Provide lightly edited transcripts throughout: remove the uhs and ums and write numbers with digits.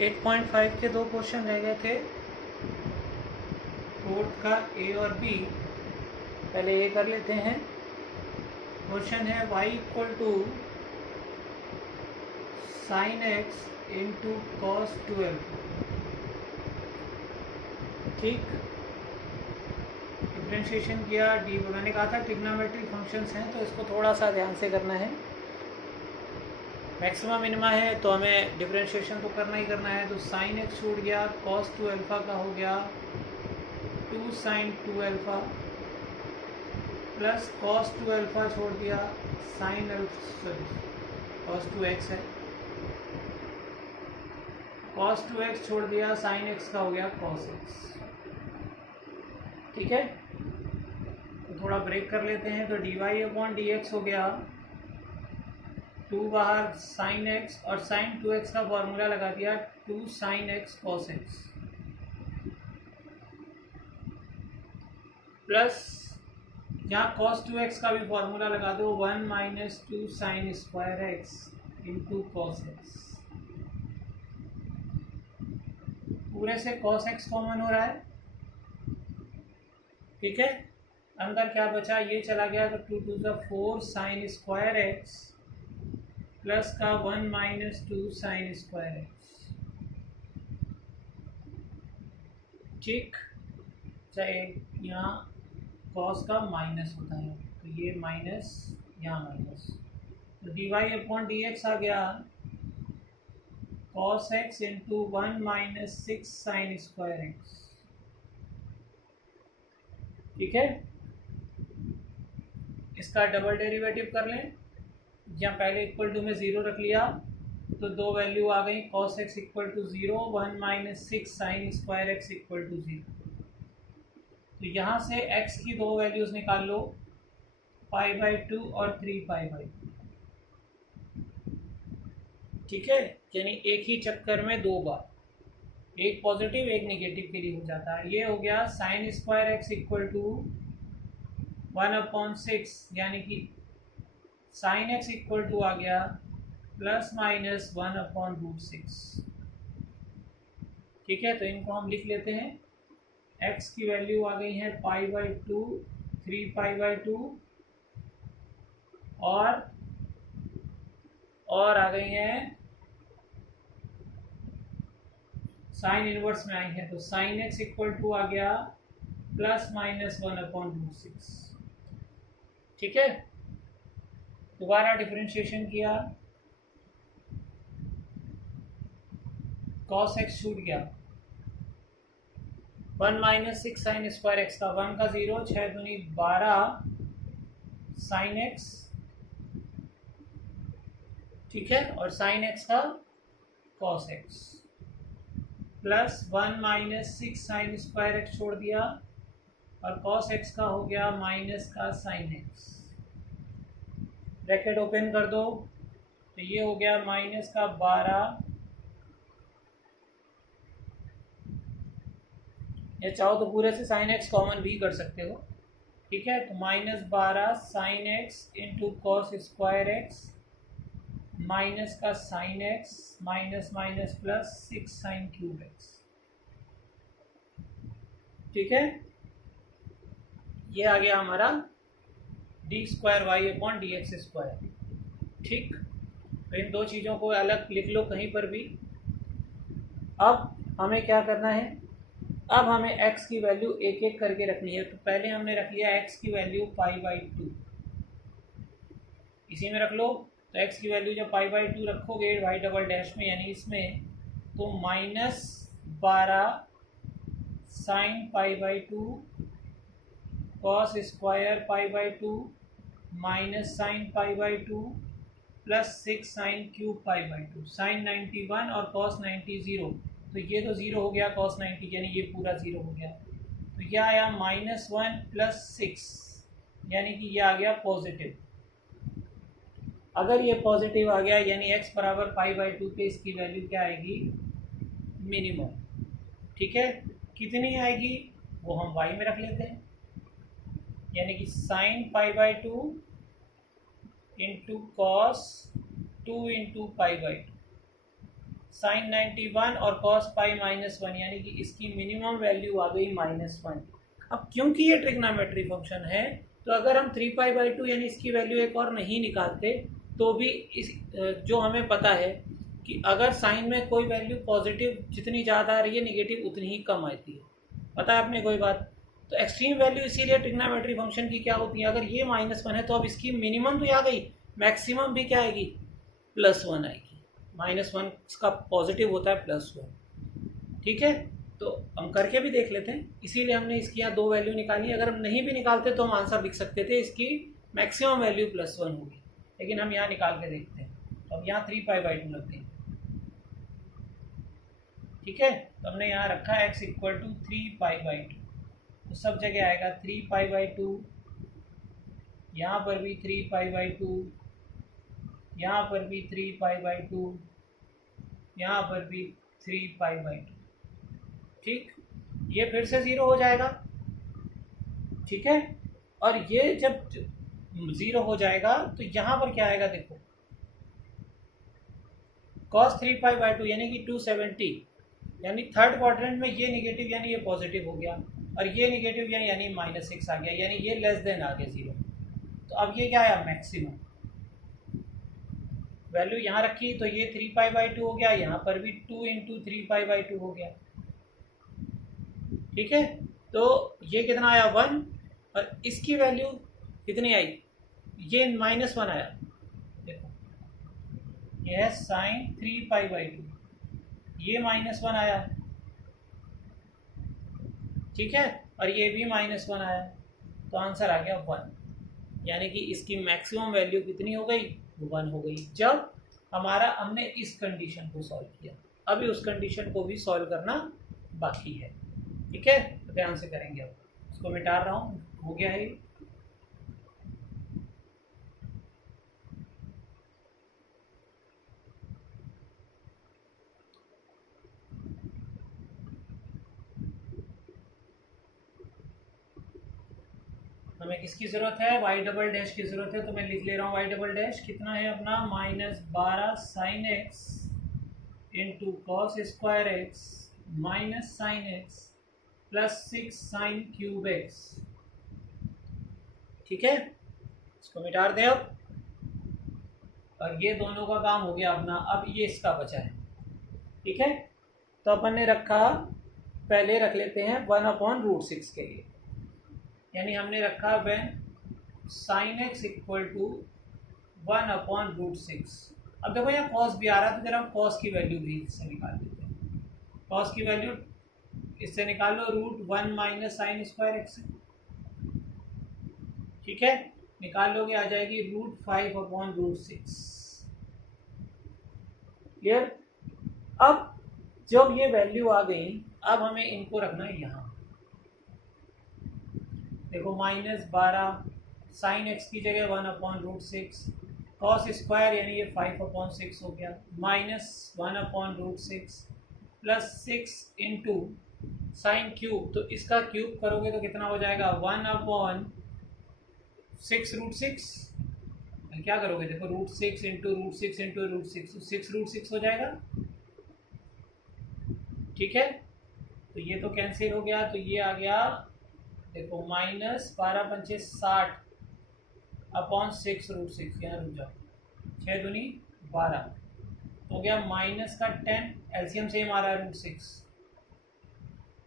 8.5 के 2 क्वेश्चन रह गए थे। फोर्थ का ए और बी, पहले ए कर लेते हैं। क्वेश्चन है y equal to sine X into cos 12। ठीक, डिफ्रेंशिएशन किया डी, मैंने कहा था ट्रिग्नोमेट्री फंक्शंस हैं तो इसको थोड़ा सा ध्यान से करना है। मैक्सिमम मिनिमा है तो हमें डिफ्रेंशिएशन तो करना ही करना है। तो साइन एक्स छूट गया, कॉस 2 अल्फ़ा का हो गया 2 sine 2 alpha plus cos 2 alpha छोड़ दिया साइन कॉस 2 एक्स है, कॉस 2 एक्स छोड़ दिया साइन एक्स का हो गया कॉस एक्स। ठीक है, तो थोड़ा ब्रेक कर लेते हैं। तो D Y upon D X हो गया 2 बाहर साइन एक्स और साइन 2x का फॉर्मूला लगा दिया 2 sine x cos x plus यहाँ कॉस 2x का भी फॉर्मूला लगा दो 1 minus 2 sign square x into cos x. पूरे से कॉस एक्स कॉमन हो रहा है। ठीक है, अंदर क्या बचा, ये चला गया तो 2 2 4 साइन स्क्वायर एक्स प्लस का 1 माइनस 2 साइन स्क्वायर एक्स। ठीक, चाहे यहाँ कॉस का माइनस होता है तो ये माइनस, यहाँ माइनस, तो D Y upon D X आ गया cos X into 1 minus 6 sine square X. ठीक है, इसका डबल डेरिवेटिव कर लें। जहाँ पहले इक्वल टू में 0 रख लिया तो दो वैल्यू आ गई, cos X equal to 0, 1 minus 6 sine square X equal to 0। तो यहाँ से x की दो वैल्यूज़ निकाल लो, π/2 और 3π/2। ठीक है, यानी एक ही चक्कर में दो बार, एक पॉजिटिव एक नेगेटिव के लिए हो जाता है। ये हो गया sine square X equal to 1/6, यानी कि साइन एक्स इक्वल टू आ गया प्लस माइनस 1/√6। ठीक है, तो इनको हम लिख लेते हैं। x की वैल्यू आ गई है π/2, 3π/2 और आ गई हैं साइन इनवर्स में आई है तो साइन एक्स इक्वल टू आ गया प्लस माइनस 1/√6। ठीक है, दोबारा डिफरेंशिएशन किया, कॉस एक्स छूट गया 1 माइनस 6 साइन स्क्वायर एक्स का, 1 का 0, 6 दूनी 12 साइन एक्स। ठीक है, और साइन एक्स का cos x plus 1 minus 6 sine square x छोड़ दिया और कॉस एक्स का हो गया माइनस का साइन एक्स। ब्रैकेट ओपन कर दो तो ये हो गया माइनस का 12, या चाहो तो पूरे से साइन एक्स कॉमन भी कर सकते हो। ठीक है, तो -12 sine X into cos square X minus का sine X minus minus plus 6 sine cube X. ठीक है, ये आ गया हमारा d²y/dx²। ठीक, तो इन दो चीज़ों को अलग लिख लो कहीं पर भी। अब हमें क्या करना है, अब हमें x की वैल्यू एक एक करके रखनी है। तो पहले हमने रख लिया x की वैल्यू π/2, इसी में रख लो। तो x की वैल्यू जब π/2 रखोगे y डबल डैश में यानी इसमें, तो -12 sine π/2 cos square π/2 minus sine π/2 plus 6 sine cube π/2, sine 91 और कॉस 90 0, तो ये तो 0 हो गया, कॉस 90 यानी ये पूरा 0 हो गया। तो यह आया -1 प्लस 6, यानी कि यह आ गया पॉजिटिव। अगर ये पॉजिटिव आ गया यानी x बराबर π/2 पे इसकी वैल्यू क्या आएगी, मिनिमम। ठीक है, कितनी आएगी वो हम y में रख लेते हैं, यानी कि sine π/2 into cos 2 into π/2। Sine 91 और कॉस पाई -1, यानी कि इसकी मिनिमम वैल्यू आ गई -1। अब क्योंकि ये ट्रिग्नोमेट्री फंक्शन है तो अगर हम 3π/2 यानी इसकी वैल्यू एक और नहीं निकालते तो भी इस जो हमें पता है कि अगर साइन में कोई वैल्यू पॉजिटिव जितनी ज़्यादा आ रही है निगेटिव उतनी ही कम आती है। पता है आपने कोई बात? तो एक्सट्रीम वैल्यू इसीलिए ट्रिग्नोमेट्री फंक्शन की क्या होती है, अगर ये -1 है तो अब इसकी मिनिमम तो आ गई, मैक्सिमम भी क्या आएगी, +1 आएगी। -1 का पॉजिटिव होता है +1। ठीक है, तो हम करके भी देख लेते हैं, इसीलिए हमने इसकी यहाँ 2 वैल्यू निकाली। अगर हम नहीं भी निकालते तो हम आंसर लिख सकते थे इसकी मैक्सिमम वैल्यू +1 होगी, लेकिन हम यहाँ निकाल के देखते हैं। तो अब यहाँ 3π/2 रखते हैं। ठीक है, तो हमने यहाँ रखा x = 3π/2, तो सब जगह आएगा 3π/2, यहाँ पर भी 3π/2, यहाँ पर भी 3π/2, यहाँ पर भी 3π/2। ठीक, ये फिर से 0 हो जाएगा। ठीक है, और ये जब 0 हो जाएगा तो यहाँ पर क्या आएगा, देखो cos 3π/2 यानी कि 270, यानी थर्ड क्वाड्रेंट में ये निगेटिव यानी ये पॉजिटिव हो गया, और ये निगेटिव यानी -6 आ गया, यानी ये लेस देन आ गया 0। तो अब ये क्या आया, मैक्सिमम वैल्यू यहाँ रखी तो ये 3π/2 हो गया, यहाँ पर भी 2 × 3π/2 हो गया। ठीक है, तो ये कितना आया, 1, और इसकी वैल्यू कितनी आई, ये -1 आया। देखो यह है साइन 3π/2, ये -1 आया। ठीक है, और ये भी -1 आया, तो आंसर आ गया 1, यानी कि इसकी मैक्सिमम वैल्यू कितनी हो गई, 1 हो गई, जब हमने इस कंडीशन को सॉल्व किया। अभी उस कंडीशन को भी सॉल्व करना बाकी है। ठीक है, तो ध्यान से करेंगे। अब इसको मिटा रहा हूँ, हो गया है। हमें किसकी ज़रूरत है, y" की ज़रूरत है, तो मैं लिख ले रहा हूँ y" कितना है अपना, -12 sin x × cos² x sin x +6 sin³ x। ठीक है, इसको मिटा दें अब, और ये दोनों का काम हो गया अपना। अब ये इसका बचा है। ठीक है, तो अपन ने रखा, पहले रख लेते हैं 1/√6 के लिए, यानी हमने रखा when sin x = 1/√6। अब देखो यहाँ cos भी आ रहा है, तो जरा हम cos की वैल्यू भी इससे निकाल लेते हैं। cos की वैल्यू इससे निकाल लो, √1 - sin² x। ठीक है, निकाल लोगे, आ जाएगी √5/√6। क्लियर? अब जब ये वैल्यू आ गई, अब हमें इनको रखना है यहाँ। देखो -12 sin x की जगह 1/√6, cos² यानी ये 5/6 हो गया, -1/√6 +6 × sin³, तो इसका क्यूब करोगे तो कितना हो जाएगा, 1/6√6। क्या करोगे, देखो √6 × √6 × √6, तो 6√6 हो जाएगा। ठीक है, तो ये तो कैंसिल हो गया, तो ये आ गया, देखो -12×5 = 60/6√6, यहाँ रुक जाओ, 6 दूनी 12 हो गया, माइनस का 10, एलसीएम सेम आ रहा है √6,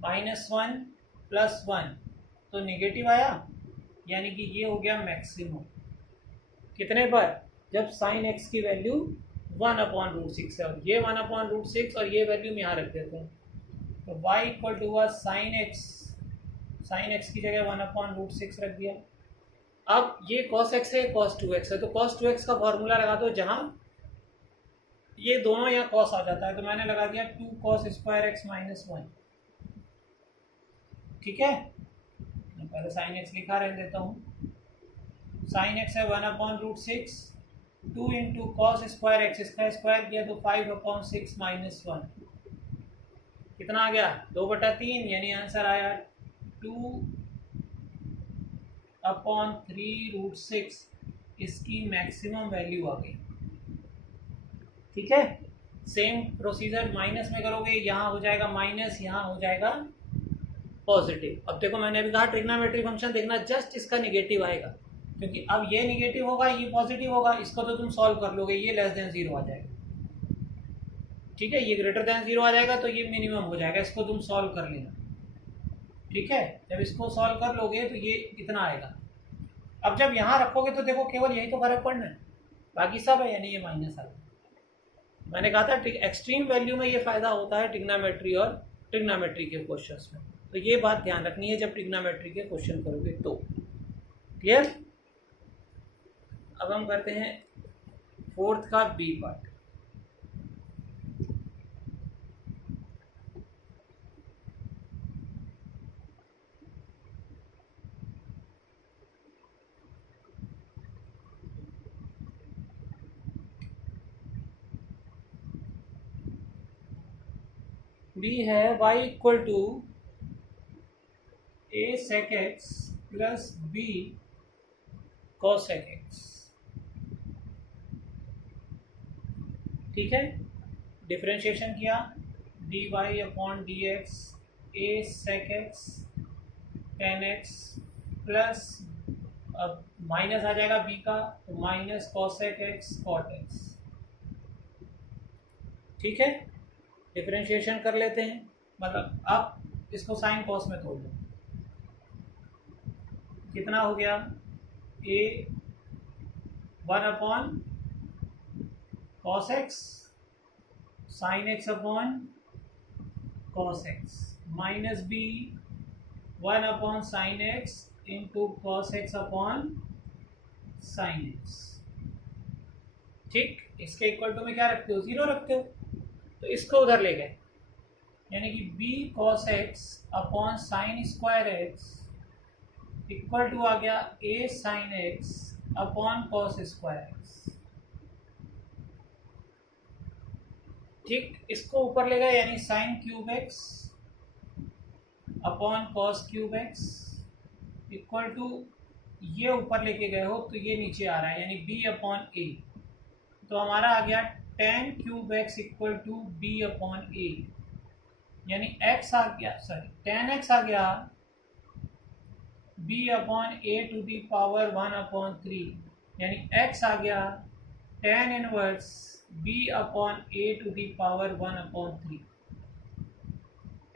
-1 + 1, तो नेगेटिव आया, यानी कि ये हो गया मैक्सिमम। कितने पर, जब sin x की वैल्यू 1/√6 है, और ये 1/√6 और ये वैल्यू हम यहाँ रख देते हैं, तो y = sin x की जगह 1/√6 रख दिया। अब ये cos x है, cos 2x है, तो cos 2x का फॉर्मूला लगा दो, जहाँ ये दोनों यहाँ cos आ जाता है, तो मैंने लगा दिया 2 cos² x - 1। ठीक है, मैं पहले sin x लिखा रहने देता हूँ। sin x है 1/√6, 2 × cos² x, इसका स्क्वायर किया तो 5/6 - 1, कितना आ गया, 2/3, यानी आंसर आया 2/3√6, इसकी मैक्सिमम वैल्यू आ गई। ठीक है, सेम प्रोसीजर माइनस में करोगे, यहाँ हो जाएगा माइनस, यहाँ हो जाएगा पॉजिटिव। अब देखो मैंने अभी कहा ट्रिग्नोमेट्री फंक्शन देखना, जस्ट इसका निगेटिव आएगा, क्योंकि अब ये निगेटिव होगा, ये पॉजिटिव होगा, इसको तो तुम सॉल्व कर लोगे, ये लेस देन 0 आ जाएगा। ठीक है, ये ग्रेटर देन 0 आ जाएगा तो ये मिनिमम हो जाएगा, इसको तुम सॉल्व कर लेना। ठीक है, जब इसको सॉल्व कर लोगे तो ये इतना आएगा। अब जब यहाँ रखोगे तो देखो केवल यही तो फर्क पड़ना है, बाकी सब है, यानी ये माइनस आ गया। मैंने कहा था एक्सट्रीम वैल्यू में ये फायदा होता है ट्रिग्नोमेट्री और ट्रिग्नोमेट्री के क्वेश्चंस में, तो ये बात ध्यान रखनी है जब ट्रिग्नोमेट्री के क्वेश्चन करोगे तो। क्लियर? अब हम करते हैं फोर्थ का बी पार्ट। बी है y equal to a sec x plus b cos x। ठीक है, डिफरेंशिएशन किया, dy upon D x a sec x tan x plus, अब माइनस आ जाएगा b का तो माइनस cos x cot x। ठीक है, डिफरेंशिएशन कर लेते हैं, मतलब अब इसको साइन कॉस में तोड़ दो, कितना हो गया, a 1 upon cos x sine x upon cos x minus b 1 upon sine X into cos x upon sine x. ठीक, इसके इक्वल टू में क्या रखते हो, 0 रखते हो, तो इसको उधर ले गए, यानी कि b cos x upon sine square X equal to आ गया a sine x upon cos square X. ठीक, इसको ऊपर ले गए, यानी sine cube X upon cos cube x equal to, ये ऊपर लेके गए हो तो ये नीचे आ रहा है, यानी b अपॉन a, तो हमारा आ गया tan cube x equal to b upon a, यानी x आ गया, सॉरी tan x आ गया b upon a to the power 1 upon 3, यानी x आ गया tan inverse b upon a to the power 1 upon 3।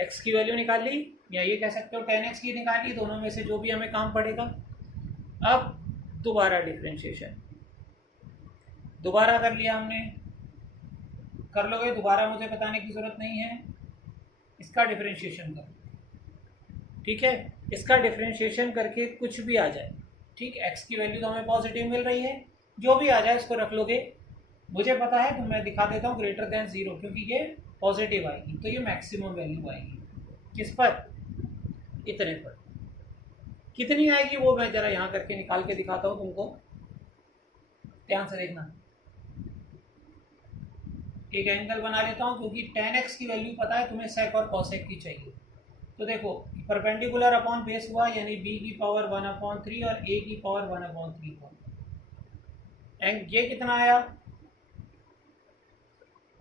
x की वैल्यू निकाल ली, या ये कह सकते हो tan x की निकाल ली, दोनों में से जो भी हमें काम पड़ेगा। अब दोबारा डिफरेंशिएशन दोबारा कर लिया हमने, कर लोगे, दोबारा मुझे बताने की ज़रूरत नहीं है, इसका डिफरेंशिएशन करो। ठीक है, इसका डिफरेंशिएशन करके कुछ भी आ जाए, ठीक, x की वैल्यू तो हमें पॉजिटिव मिल रही है, जो भी आ जाए इसको रख लोगे, मुझे पता है तो मैं दिखा देता हूँ ग्रेटर देन 0, क्योंकि ये पॉजिटिव आएगी तो ये मैक्सिमम वैल्यू आएगी। किस पर, इतने पर। कितनी आएगी वो मैं ज़रा यहाँ करके निकाल के दिखाता हूँ तुमको, ध्यान से देखना। एक एंगल बना लेता हूँ, क्योंकि tan x की वैल्यू पता है तुम्हें sec और cos x की चाहिए, तो देखो परपेंडिकुलर अपॉन बेस हुआ, यानी b की पावर 1 अपॉन 3 और a की पावर 1 अपॉन 3 हुआ, एंड ये कितना आया,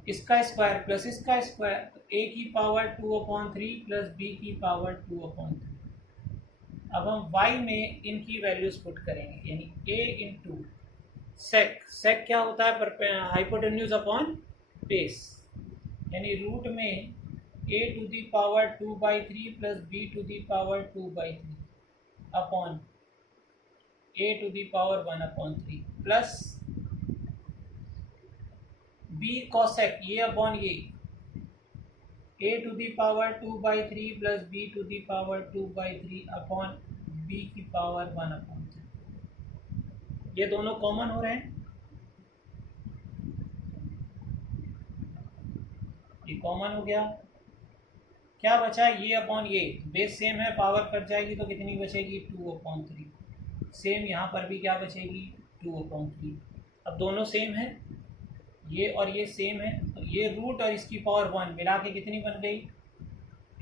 इसका स्क्वायर प्लस इसका स्क्वायर, तो a की पावर 2 अपॉन 3 प्लस b की पावर 2 अपॉन 3। अब हम y में इनकी वैल्यूज पुट करेंगे, यानी a इंटू सेक क्या होता है, हाइपोटेन्यूज अपॉन बेस, यानी रूट में a to the power 2/3 plus b to the power 2/3 upon a to the power 1 upon 3 plus b cosec ये अपॉन ये a to the power 2/3 plus b to the power 2/3 upon b की power 1 upon 3। ये दोनों common हो रहे हैं, ये common हो गया, क्या बचा, ये अपॉन ये, बेस सेम है, पावर कट जाएगी तो कितनी बचेगी, 2/3। सेम यहाँ पर भी क्या बचेगी, 2/3। अब दोनों सेम है, ये और ये सेम है, तो ये रूट और इसकी पावर 1 मिला के कितनी बन गई,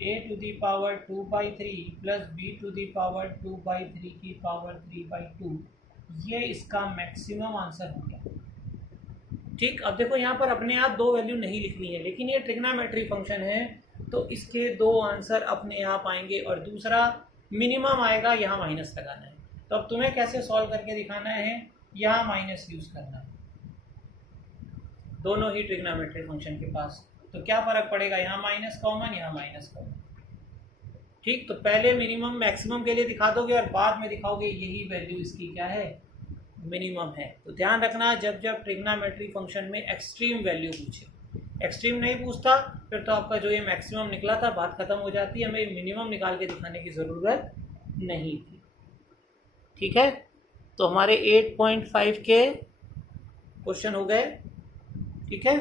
a to the power 2/3 plus b to the power 2/3 की पावर 3/2। ये इसका मैक्सिमम आंसर हो गया। ठीक, अब देखो यहाँ पर अपने आप दो वैल्यू नहीं लिखनी है, लेकिन ये ट्रिग्नोमेट्री फंक्शन है तो इसके दो आंसर अपने आप आएंगे और दूसरा मिनिमम आएगा, यहाँ माइनस लगाना है। तो अब तुम्हें कैसे सॉल्व करके दिखाना है, यहाँ माइनस यूज करना है दोनों ही ट्रिग्नोमेट्री फंक्शन के पास। तो क्या फर्क पड़ेगा, यहाँ माइनस कॉमन, यहाँ माइनस कॉमन। ठीक, तो पहले मिनिमम मैक्सिमम के लिए दिखा दोगे और बाद में दिखाओगे यही वैल्यू इसकी क्या है, मिनिमम है। तो ध्यान रखना जब जब ट्रिग्नोमेट्री फंक्शन में एक्सट्रीम वैल्यू पूछे, एक्सट्रीम नहीं पूछता फिर तो आपका जो ये मैक्सिमम निकला था बात खत्म हो जाती है, हमें मिनिमम निकाल के दिखाने की ज़रूरत नहीं थी। ठीक है, तो हमारे 8.5 के क्वेश्चन हो गए। ठीक है।